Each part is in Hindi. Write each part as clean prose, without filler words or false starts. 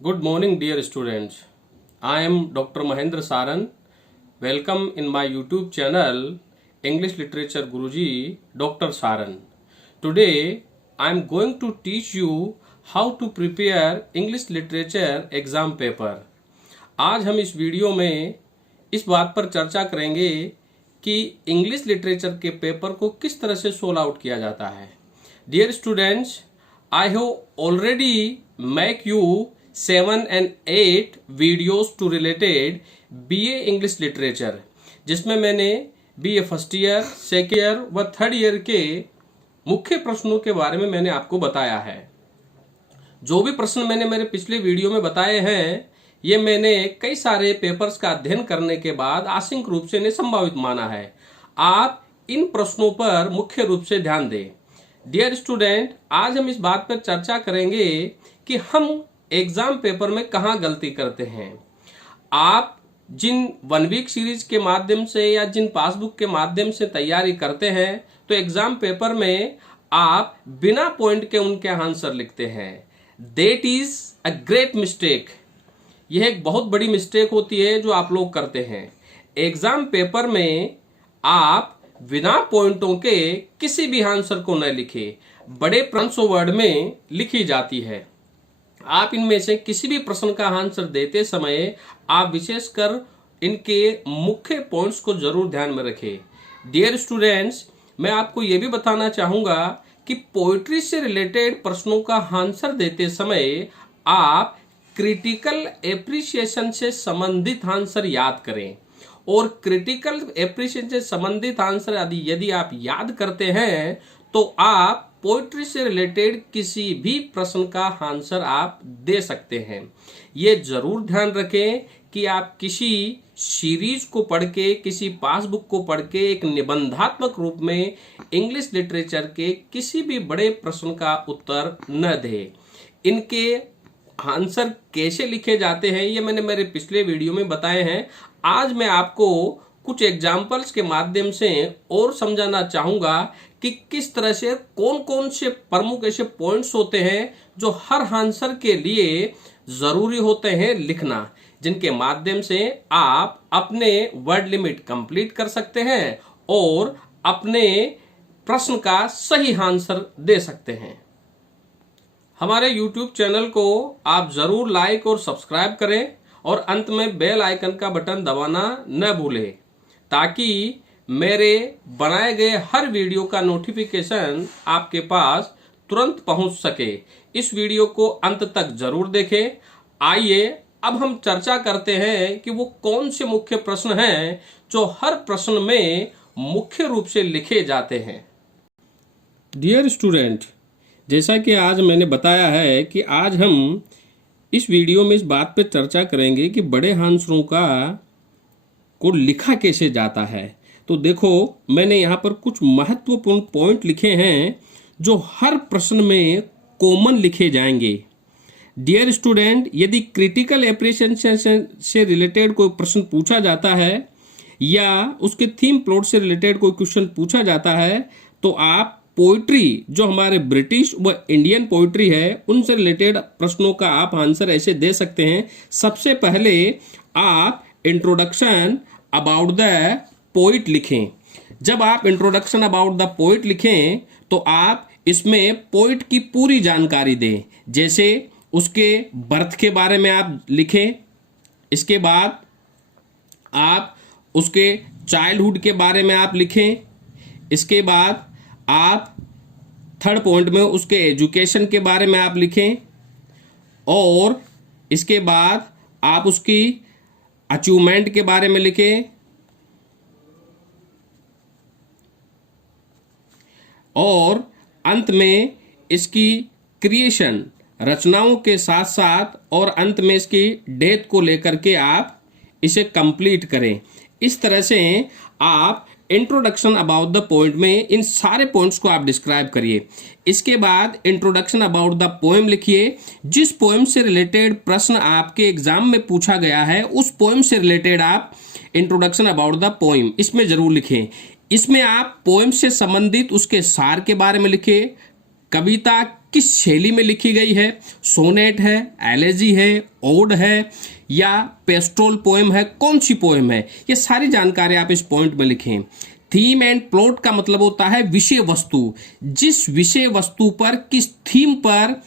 Good morning, dear students. I am Dr. Mahendra Saran. Welcome in my YouTube channel, English Literature Guruji, Dr. Saran. Today, I am going to teach you how to prepare English Literature exam paper. आज हम इस वीडियो में इस बात पर चर्चा करेंगे कि इंग्लिश लिटरेचर के पेपर को किस तरह से सोल्व आउट किया जाता है. Dear students, I have already make you 7 and 8 videos to related BA English literature, जिसमें मैंने BA first year, second year व थर्ड ईयर के मुख्य प्रश्नों के बारे में मैंने आपको बताया है. जो भी प्रश्न मैंने मेरे पिछले वीडियो में बताए हैं, ये मैंने कई सारे पेपर्स का अध्ययन करने के बाद आंशिक रूप से इन्हें संभावित माना है. आप इन प्रश्नों पर मुख्य रूप से ध्यान दें. डियर स्टूडेंट, आज हम इस बात पर चर्चा करेंगे कि हम एग्जाम पेपर में कहाँ गलती करते हैं. आप जिन 1 वीक सीरीज के माध्यम से या जिन पासबुक के माध्यम से तैयारी करते हैं, तो एग्जाम पेपर में आप बिना पॉइंट के उनके आंसर लिखते हैं. That is a great mistake. यह एक बहुत बड़ी मिस्टेक होती है जो आप लोग करते हैं. एग्जाम पेपर में आप बिना पॉइंटों के किसी भी आंसर को न लिखें. बड़े प्रश्न वर्ड में लिखी जाती है. आप इनमें से किसी भी प्रश्न का आंसर देते समय आप विशेषकर इनके मुख्य पॉइंट्स को जरूर ध्यान में रखें. डियर स्टूडेंट्स, मैं आपको यह भी बताना चाहूंगा कि पोइट्री से रिलेटेड प्रश्नों का आंसर देते समय आप क्रिटिकल एप्रिसिएशन से संबंधित आंसर याद करें. और क्रिटिकल एप्रिसिएशन से संबंधित आंसर यदि आप याद करते हैं तो आप पोइट्री से रिलेटेड किसी भी प्रश्न का आंसर आप दे सकते हैं. ये जरूर ध्यान रखें कि आप किसी सीरीज को पढ़ के, किसी पासबुक को पढ़ के एक निबंधात्मक रूप में इंग्लिश लिटरेचर के किसी भी बड़े प्रश्न का उत्तर न दें. इनके आंसर कैसे लिखे जाते हैं ये मैंने मेरे पिछले वीडियो में बताए हैं. आज मैं आपको कुछ एग्जाम्पल्स के माध्यम से और समझाना चाहूंगा कि किस तरह से कौन कौन से प्रमुख ऐसे पॉइंट्स होते हैं जो हर आंसर के लिए जरूरी होते हैं लिखना, जिनके माध्यम से आप अपने वर्ड लिमिट कंप्लीट कर सकते हैं और अपने प्रश्न का सही आंसर दे सकते हैं. हमारे YouTube चैनल को आप जरूर लाइक और सब्सक्राइब करें और अंत में बेल आइकन का बटन दबाना न भूलें, ताकि मेरे बनाए गए हर वीडियो का नोटिफिकेशन आपके पास तुरंत पहुंच सके. इस वीडियो को अंत तक जरूर देखें. आइए अब हम चर्चा करते हैं कि वो कौन से मुख्य प्रश्न हैं जो हर प्रश्न में मुख्य रूप से लिखे जाते हैं. डियर स्टूडेंट, जैसा कि आज मैंने बताया है कि आज हम इस वीडियो में इस बात पर चर्चा करेंगे कि बड़े आंसरों को लिखा कैसे जाता है. तो देखो, मैंने यहाँ पर कुछ महत्वपूर्ण पॉइंट लिखे हैं जो हर प्रश्न में कॉमन लिखे जाएंगे. डियर स्टूडेंट, यदि क्रिटिकल एप्रिसिएशन से रिलेटेड कोई प्रश्न पूछा जाता है या उसके थीम प्लॉट से रिलेटेड कोई क्वेश्चन पूछा जाता है, तो आप पोइट्री जो हमारे ब्रिटिश व इंडियन पोइट्री है उनसे रिलेटेड प्रश्नों का आप आंसर ऐसे दे सकते हैं. सबसे पहले आप इंट्रोडक्शन अबाउट द पोइट लिखें. जब आप इंट्रोडक्शन अबाउट द पोइट लिखें तो आप इसमें पोइट की पूरी जानकारी दें. जैसे उसके बर्थ के बारे में आप लिखें, इसके बाद आप उसके चाइल्डहुड के बारे में आप लिखें, इसके बाद आप थर्ड पॉइंट में उसके एजुकेशन के बारे में आप लिखें, और इसके बाद आप उसकी अचीवमेंट के बारे में लिखें, और अंत में इसकी क्रिएशन रचनाओं के साथ साथ और अंत में इसकी डेथ को लेकर के आप इसे कंप्लीट करें. इस तरह से आप इंट्रोडक्शन अबाउट द पोइट में इन सारे पॉइंट्स को आप डिस्क्राइब करिए. इसके बाद इंट्रोडक्शन अबाउट द पोएम लिखिए. जिस पोएम से रिलेटेड प्रश्न आपके एग्जाम में पूछा गया है उस पोएम से रिलेटेड आप इंट्रोडक्शन अबाउट द पोएम इसमें जरूर लिखें. इसमें आप पोएम से संबंधित उसके सार के बारे में लिखें, कविता किस शैली में लिखी गई है, सोनेट है, एलेजी है, ओड है या पेस्टोल पोएम है, कौन सी पोएम है, ये सारी जानकारी आप इस पॉइंट में लिखें। थीम एंड प्लॉट का मतलब होता है विषय वस्तु, जिस विषय वस्तु पर, किस थीम पर,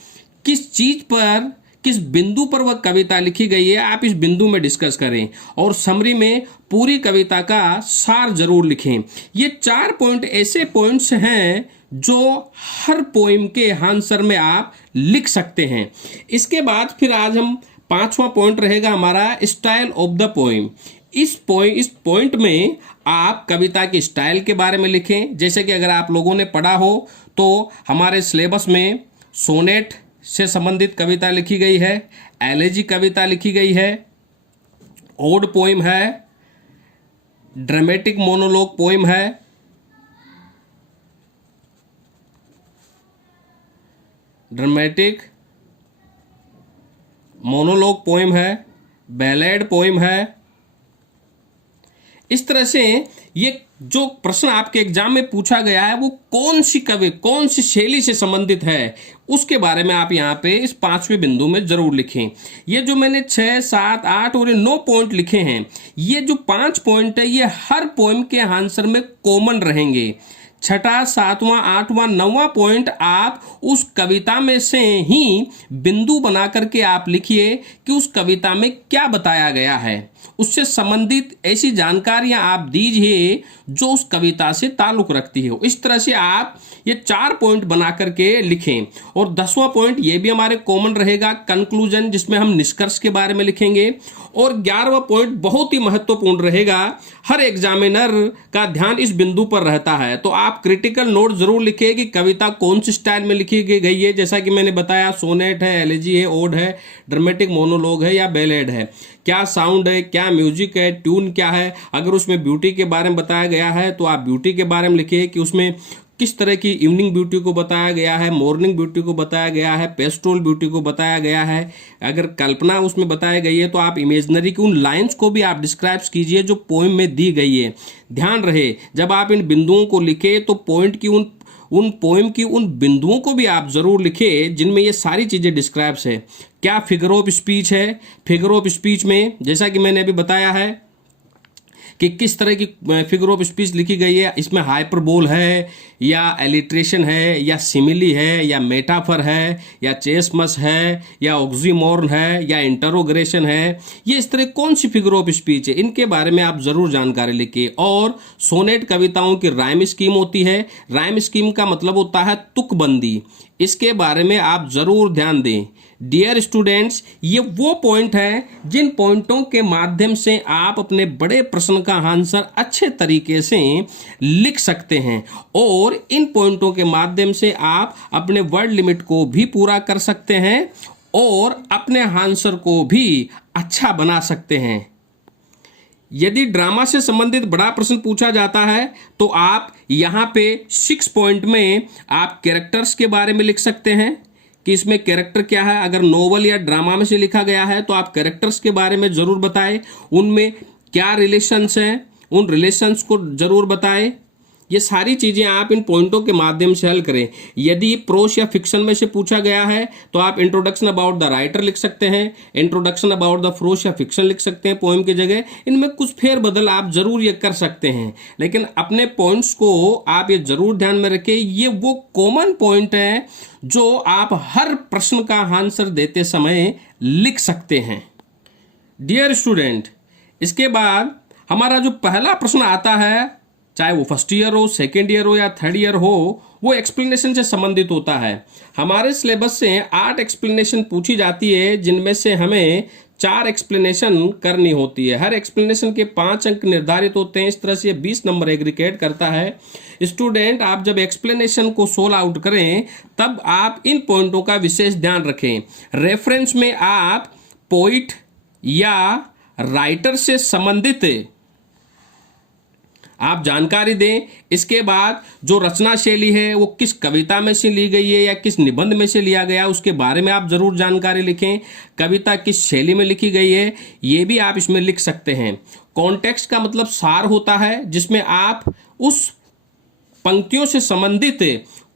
किस चीज पर, किस बिंदु पर वह कविता लिखी गई है, आप इस बिंदु में डिस्कस करें और समरी में पूरी कविता का सार जरूर लिखें। ये 4 पॉइंट ऐसे पॉइंट्स हैं जो हर पोएम के आंसर में आप लिख सकते हैं। इसके बाद फिर आज हम 5वां पॉइंट रहेगा हमारा स्टाइल ऑफ द पोएम। इस पॉइंट में आप कविता की स्टाइल के बारे में लिखें। जैसे कि अगर आप लोगों ने पढ़ा हो तो हमारे सिलेबस में सोनेट से संबंधित कविता लिखी गई है, एलेजी कविता लिखी गई है, ओड पोएम है, ड्रामेटिक मोनोलॉग पोएम है, ड्रामेटिक मोनोलॉग पोएम है, बैलेड पोएम है। इस तरह से ये जो प्रश्न आपके एग्जाम में पूछा गया है वो कौन सी शैली से संबंधित है, उसके बारे में आप यहाँ पे इस 5वें बिंदु में जरूर लिखें। ये जो मैंने 6, 7, 8 और 9 पॉइंट लिखे हैं, ये जो 5 पॉइंट है ये हर पोएम के आंसर में कॉमन रहेंगे। 6वां, 7वां, 8वां, 9वां पॉइंट आप उस कविता में से ही बिंदु बना करके आप लिखिए कि उस कविता में क्या बताया गया है, उससे संबंधित ऐसी जानकारियां आप दीजिए जो उस कविता से ताल्लुक रखती है। इस तरह से आप ये 4 पॉइंट बना करके लिखें। और 10वां पॉइंट ये भी हमारे कॉमन रहेगा, कंक्लूजन, जिसमें हम निष्कर्ष के बारे में लिखेंगे। और 11वां पॉइंट बहुत ही महत्वपूर्ण रहेगा, हर एग्जामिनर का ध्यान इस बिंदु पर रहता है, तो आप क्रिटिकल नोट जरूर लिखिए कि कविता कौन सी स्टाइल में लिखी गई है। जैसा कि मैंने बताया, सोनेट है, एलेजी है, ओड है, ड्रामेटिक मोनोलॉग है या बैलेड है, क्या साउंड है, क्या म्यूजिक है, ट्यून क्या है। अगर उसमें ब्यूटी के बारे में बताया गया है तो आप ब्यूटी के बारे में लिखिए कि उसमें किस तरह की इवनिंग ब्यूटी को बताया गया है, मॉर्निंग ब्यूटी को बताया गया है, पेस्टोल ब्यूटी को बताया गया है। अगर कल्पना उसमें बताई गई है तो आप इमेजनरी की उन लाइंस को भी आप डिस्क्राइब कीजिए जो पोएम में दी गई है। ध्यान रहे, जब आप इन बिंदुओं को लिखे तो पॉइंट की उन पोएम की उन बिंदुओं को भी आप जरूर लिखें जिनमें ये सारी चीजें डिस्क्राइब है। क्या फिगर ऑफ स्पीच है, फिगर ऑफ स्पीच में जैसा कि मैंने अभी बताया है कि किस तरह की फिगर ऑफ स्पीच लिखी गई है, इसमें हाइपरबोल है या एलिट्रेशन है या सिमिली है या मेटाफर है या चेसमस है या ऑक्सीमोर्न है या इंटरोग्रेशन है, ये इस तरह कौन सी फिगर ऑफ स्पीच है, इनके बारे में आप जरूर जानकारी लिखिए। और सोनेट कविताओं की राइम स्कीम होती है, राइम स्कीम का मतलब होता है तुकबंदी, इसके बारे में आप जरूर ध्यान दें। डियर स्टूडेंट्स, ये वो पॉइंट हैं जिन पॉइंटों के माध्यम से आप अपने बड़े प्रश्न का आंसर अच्छे तरीके से लिख सकते हैं और इन पॉइंटों के माध्यम से आप अपने वर्ड लिमिट को भी पूरा कर सकते हैं और अपने आंसर को भी अच्छा बना सकते हैं। यदि ड्रामा से संबंधित बड़ा प्रश्न पूछा जाता है तो आप यहाँ पे 6 पॉइंट में आप कैरेक्टर्स के बारे में लिख सकते हैं कि इसमें कैरेक्टर क्या है। अगर नोवेल या ड्रामा में से लिखा गया है तो आप कैरेक्टर्स के बारे में जरूर बताएं, उनमें क्या रिलेशंस हैं, उन रिलेशंस को जरूर बताएं। ये सारी चीजें आप इन पॉइंटों के माध्यम से हल करें। यदि प्रोस या फिक्शन में से पूछा गया है तो आप इंट्रोडक्शन अबाउट द राइटर लिख सकते हैं, इंट्रोडक्शन अबाउट द प्रोस या फिक्शन लिख सकते हैं पोएम की जगह। इनमें कुछ फेरबदल आप जरूर ये कर सकते हैं, लेकिन अपने पॉइंट्स को आप ये जरूर ध्यान में रखें, ये वो कॉमन पॉइंट है जो आप हर प्रश्न का आंसर देते समय लिख सकते हैं। डियर स्टूडेंट, इसके बाद हमारा जो पहला प्रश्न आता है, चाहे वो फर्स्ट ईयर हो, सेकेंड ईयर हो या थर्ड ईयर हो, वो एक्सप्लेनेशन से संबंधित होता है। हमारे सिलेबस से 8 एक्सप्लेनेशन पूछी जाती है, जिनमें से हमें 4 एक्सप्लेनेशन करनी होती है। हर एक्सप्लेनेशन के 5 अंक निर्धारित होते हैं। इस तरह से 20 नंबर एग्रीगेट करता है। स्टूडेंट, आप जब एक्सप्लेनेशन को सोल्व आउट करें तब आप इन पॉइंटों का विशेष ध्यान रखें। रेफरेंस में आप पोइट या राइटर से संबंधित आप जानकारी दें। इसके बाद जो रचना शैली है वो किस कविता में से ली गई है या किस निबंध में से लिया गया, उसके बारे में आप जरूर जानकारी लिखें। कविता किस शैली में लिखी गई है ये भी आप इसमें लिख सकते हैं। कॉन्टेक्स्ट का मतलब सार होता है, जिसमें आप उस पंक्तियों से संबंधित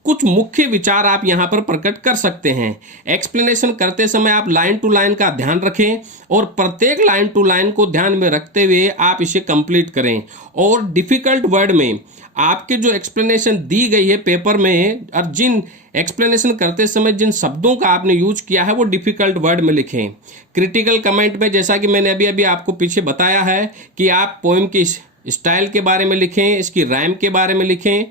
कुछ मुख्य विचार आप यहाँ पर प्रकट कर सकते हैं। एक्सप्लेनेशन करते समय आप लाइन टू लाइन का ध्यान रखें और प्रत्येक लाइन टू लाइन को ध्यान में रखते हुए आप इसे कंप्लीट करें। और डिफिकल्ट वर्ड में आपके जो एक्सप्लेनेशन दी गई है पेपर में, और जिन एक्सप्लेनेशन करते समय जिन शब्दों का आपने यूज किया है वो डिफिकल्ट वर्ड में लिखें। क्रिटिकल कमेंट में, जैसा कि मैंने अभी अभी आपको पीछे बताया है, कि आप पोएम की स्टाइल के बारे में लिखें, इसकी राइम के बारे में लिखें,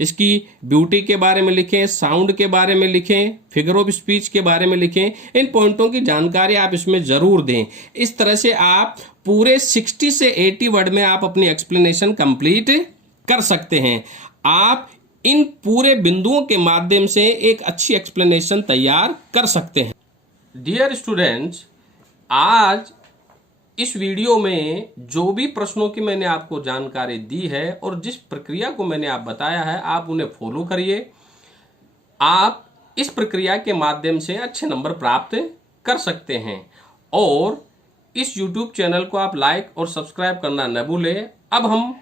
इसकी ब्यूटी के बारे में लिखें, साउंड के बारे में लिखें, फिगर ऑफ स्पीच के बारे में लिखें। इन पॉइंटों की जानकारी आप इसमें जरूर दें। इस तरह से आप पूरे 60 से 80 वर्ड में आप अपनी एक्सप्लेनेशन कंप्लीट कर सकते हैं। आप इन पूरे बिंदुओं के माध्यम से एक अच्छी एक्सप्लेनेशन तैयार कर सकते हैं। डियर स्टूडेंट्स, आज इस वीडियो में जो भी प्रश्नों की मैंने आपको जानकारी दी है और जिस प्रक्रिया को मैंने आप बताया है, आप उन्हें फॉलो करिए। आप इस प्रक्रिया के माध्यम से अच्छे नंबर प्राप्त कर सकते हैं और इस YouTube चैनल को आप लाइक और सब्सक्राइब करना न भूलें। अब हम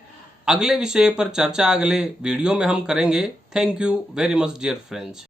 अगले विषय पर चर्चा अगले वीडियो में हम करेंगे। Thank you very much dear friends.